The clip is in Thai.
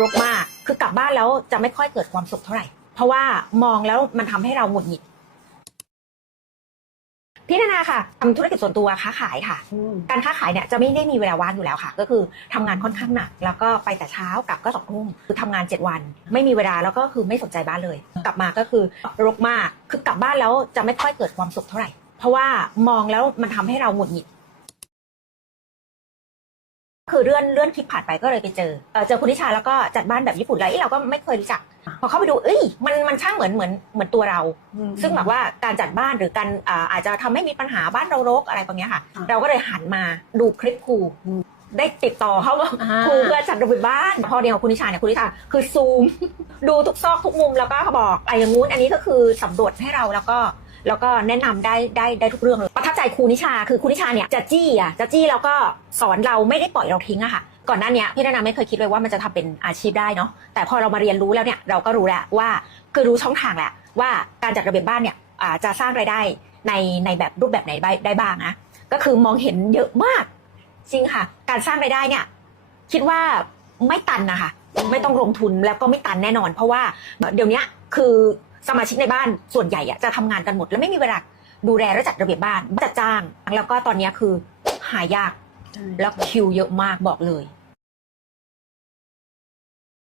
รกมาก คือกลับบ้านแล้วจะไม่ค่อยเกิดความสุขเท่าไหร่ เพราะว่ามองแล้วมันทำให้เราหงุดหงิดพี่นานาค่ะทำธุรกิจส่วนตัวค้าขายค่ะ การค้าขายเนี่ยจะไม่ได้มีเวลาว่างอยู่แล้วค่ะ ก็คือทำงานค่อนข้างหนัก แล้วก็ไปแต่เช้ากลับก็สองทุ่มคือทำงานเจ็ดวัน ไม่มีเวลาแล้วก็คือไม่สนใจบ้านเลย กลับมาก็คือรกมากคือกลับบ้านแล้วจะไม่ค่อยเกิดความสุขเท่าไหร่ เพราะว่ามองแล้วมันทำให้เราหงุดหงิด คือเลื่อนเลื่อนคลิปผ่านไปก็เลยไปเจอเอ่อเจอคุณนิชาแล้วก็จัดบ้านแบบญี่ปุ่นเลยเอ้ยเราก็ไม่เคยรู้จัก พอเข้าไปดู เอ้ยมันมันช่างเหมือนเหมือนเหมือนตัวเรา ซึ่งแบบว่าการจัดบ้านหรือการอ่าอาจจะทำให้มีปัญหาบ้านเรารกอะไรแบบเนี้ยค่ะอ่าเราก็เลยหันมาดูคลิปครูอืมได้ติดต่อเขาว่าอ่าครูเพื่อจัดระเบียบบ้าน พอเดียวกับคุณนิชาเนี่ยคุณนิชาคือซูม ดูทุกซอกทุกมุมแล้วก็เขาบอกไอ้อย่างงู้นอันนี้ก็คือสำรวจให้เราแล้วก็แล้วก็แนะนำได้ได้ได้ทุกเรื่องเลยประทับ ใจครูนิชา คือครูนิชาเนี่ยจะจี้อะจะจี้แล้วก็สอนเราไม่ได้ปล่อยเราทิ้งอะค่ะ ก่อนหน้านี้พี่นานาไม่เคยคิดเลยว่ามันจะทำเป็นอาชีพได้เนาะแต่พอเรามาเรียนรู้แล้วเนี่ยเราก็รู้แล้วว่าคือรู้ช่องทางแหละว่าการจัดระเบียบบ้านเนี่ยจะสร้างรายได้ในในแบบรูปแบบไหนได้บ้างนะก็คือมองเห็นเยอะมากจริงค่ะ การสร้างรายได้เนี่ยคิดว่าไม่ตันนะคะไม่ต้องลงทุนแล้วก็ไม่ตันแน่นอน เพราะว่าเดี๋ยวนี้คือสมาชิกในบ้านส่วนใหญ่อะจะทำงานกันหมด แล้วไม่มีเวลา ดูแลและจัดระเบียบบ้านจะจ้าง แล้วก็ตอนนี้คือหายาก แล้วคิวเยอะมากบอกเลย